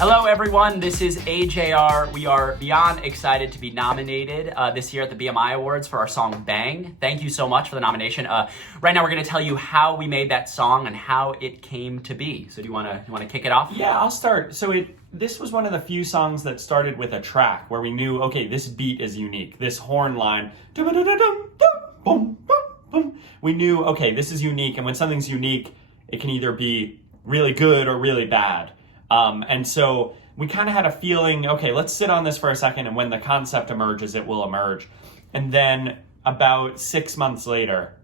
Hello, everyone. This is AJR. We are beyond excited to be nominated this year at the BMI Awards for our song Bang. Thank you so much for the nomination. Right now, we're going to tell you how we made that song and how it came to be. So do you want to kick it off? Yeah, I'll start. So this was one of the few songs that started with a track where we knew, okay, this beat is unique. This horn line, we knew, okay, this is unique. And when something's unique, it can either be really good or really bad. And so we kind of had a feeling, okay, let's sit on this for a second, and when the concept emerges, it will emerge. And then about 6 months later,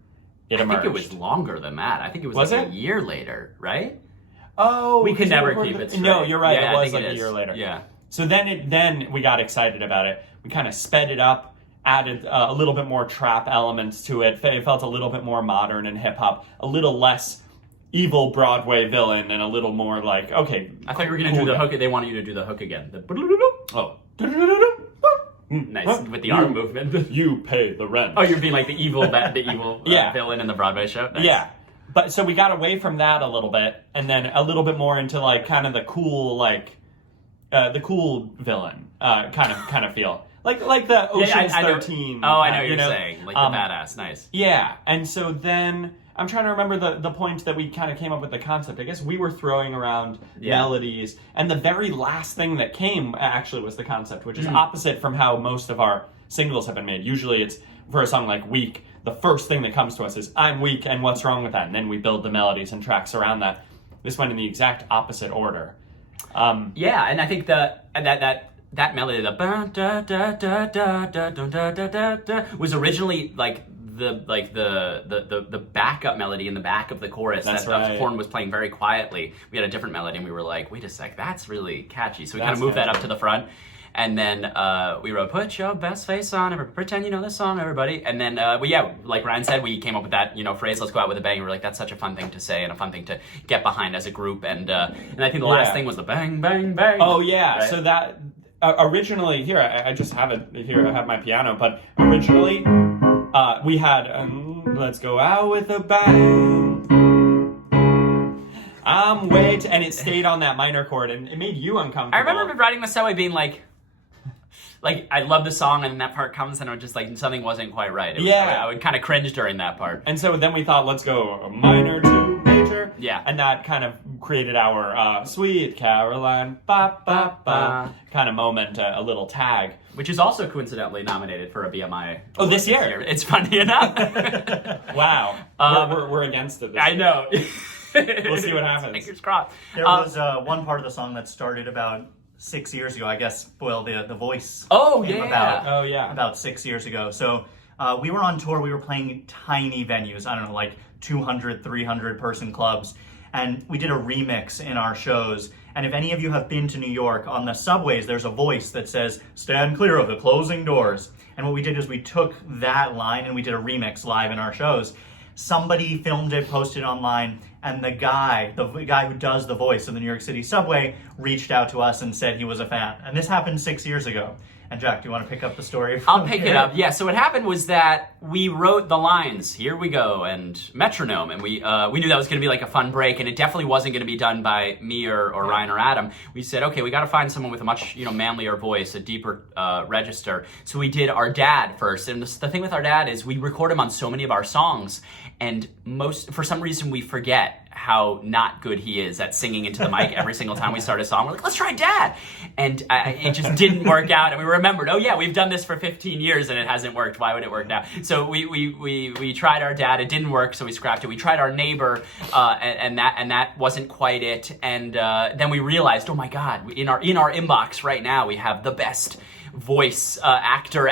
it emerged. I think it was longer than that. I think it was a year later, right? Oh, we could never keep it straight. No, you're right. Yeah, it was like a year later. Yeah. So then we got excited about it. We kind of sped it up, added a little bit more trap elements to it. It felt a little bit more modern and hip hop, a little less evil Broadway villain, and a little more like, okay. I thought you were going to do the hook. They wanted you to do the hook again. Nice, with the arm movement. You pay the rent. Oh, you're being like the evil villain in the Broadway show? Nice. Yeah. But so we got away from that a little bit, and then a little bit more into like kind of the cool, the cool villain kind of feel. Like the Ocean's 13. Oh, I know what you're saying. Like the badass. Nice. Yeah. And so then I'm trying to remember the point that we kind of came up with the concept. I guess we were throwing around melodies, and the very last thing that came actually was the concept, which is opposite from how most of our singles have been made. Usually it's, for a song like Weak, the first thing that comes to us is, I'm weak, and what's wrong with that? And then we build the melodies and tracks around that. This went in the exact opposite order. Yeah, and I think that melody, the was originally like the backup melody in the back of the chorus. That's that right. The horn was playing very quietly. We had a different melody, and we were like, wait a sec, that's really catchy. So we kind of moved that up to the front. And then we wrote, put your best face on, pretend you know this song, everybody. And then, like Ryan said, we came up with that, phrase, let's go out with a bang. We were like, that's such a fun thing to say and a fun thing to get behind as a group. And I think the last thing was the bang, bang, bang. Oh, yeah. Right? So that, originally, here, I just have it, here I have my piano, but originally, we had, let's go out with a bang. I'm and it stayed on that minor chord, and it made you uncomfortable. I remember riding the subway being like, I love the song, and then that part comes, and I was just like, something wasn't quite right. I would kind of cringe during that part. And so then we thought, let's go minor to major. Yeah. And that kind of created our Sweet Caroline, ba, ba, ba, kind of moment, a little tag. Which is also coincidentally nominated for a BMI. Oh, this year? It's funny enough. Wow. We're against it this I year. know. We'll see what happens. Fingers crossed. There was one part of the song that started about 6 years ago, I guess. Well, the voice came about 6 years ago. So we were on tour. We were playing tiny venues. I don't know, like 200, 300 person clubs. And we did a remix in our shows. And if any of you have been to New York, on the subways, there's a voice that says, stand clear of the closing doors. And what we did is we took that line and we did a remix live in our shows. Somebody filmed it, posted it online, and the guy who does the voice of the New York City subway reached out to us and said he was a fan. And this happened 6 years ago. And Jack, do you want to pick up the story? I'll pick it up. Yeah, so what happened was that we wrote the lines, here we go, and metronome, and we knew that was going to be like a fun break, and it definitely wasn't going to be done by me or Ryan or Adam. We said, okay, we got to find someone with a much manlier voice, a deeper register. So we did our dad first, and the thing with our dad is we record him on so many of our songs, and for some reason we forget how not good he is at singing into the mic every single time we start a song. We're like, let's try Dad. And it just didn't work out. And we remembered, oh yeah, we've done this for 15 years and it hasn't worked. Why would it work now? So we tried our dad. It didn't work, so we scrapped it. We tried our neighbor, and that wasn't quite it. And then we realized, oh my God, in our inbox right now, we have the best voice actor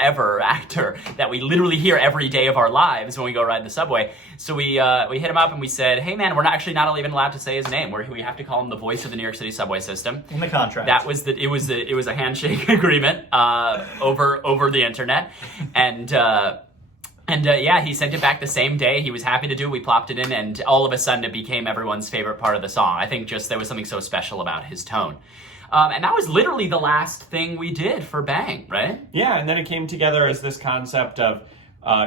that we literally hear every day of our lives when we go ride the subway. So we hit him up and we said, hey man, we're not even allowed to say his name. We have to call him the voice of the New York City subway system. In the contract. That was it was a handshake agreement over the internet. And he sent it back the same day. He was happy to do it. We plopped it in, and all of a sudden it became everyone's favorite part of the song. I think just there was something so special about his tone. And that was literally the last thing we did for Bang, right? Yeah, and then it came together as this concept of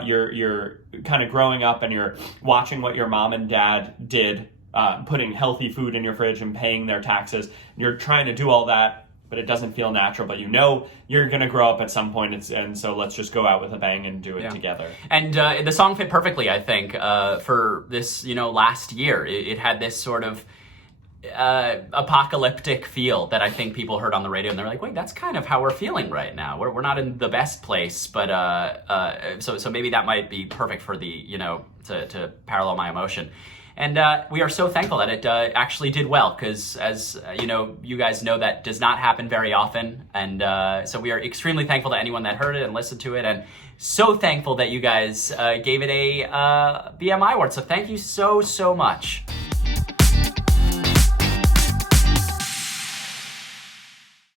you're kind of growing up and you're watching what your mom and dad did putting healthy food in your fridge and paying their taxes. You're trying to do all that, but it doesn't feel natural, but you know you're going to grow up at some point, and so let's just go out with a bang and do it together. And the song fit perfectly, I think, for this, last year. It had this sort of apocalyptic feel that I think people heard on the radio, and they're like, wait, that's kind of how we're feeling right now. We're not in the best place, but so maybe that might be perfect for the, to parallel my emotion. And we are so thankful that it actually did well, because as you guys know, that does not happen very often. And so we are extremely thankful to anyone that heard it and listened to it, and so thankful that you guys gave it a BMI award. So thank you so much.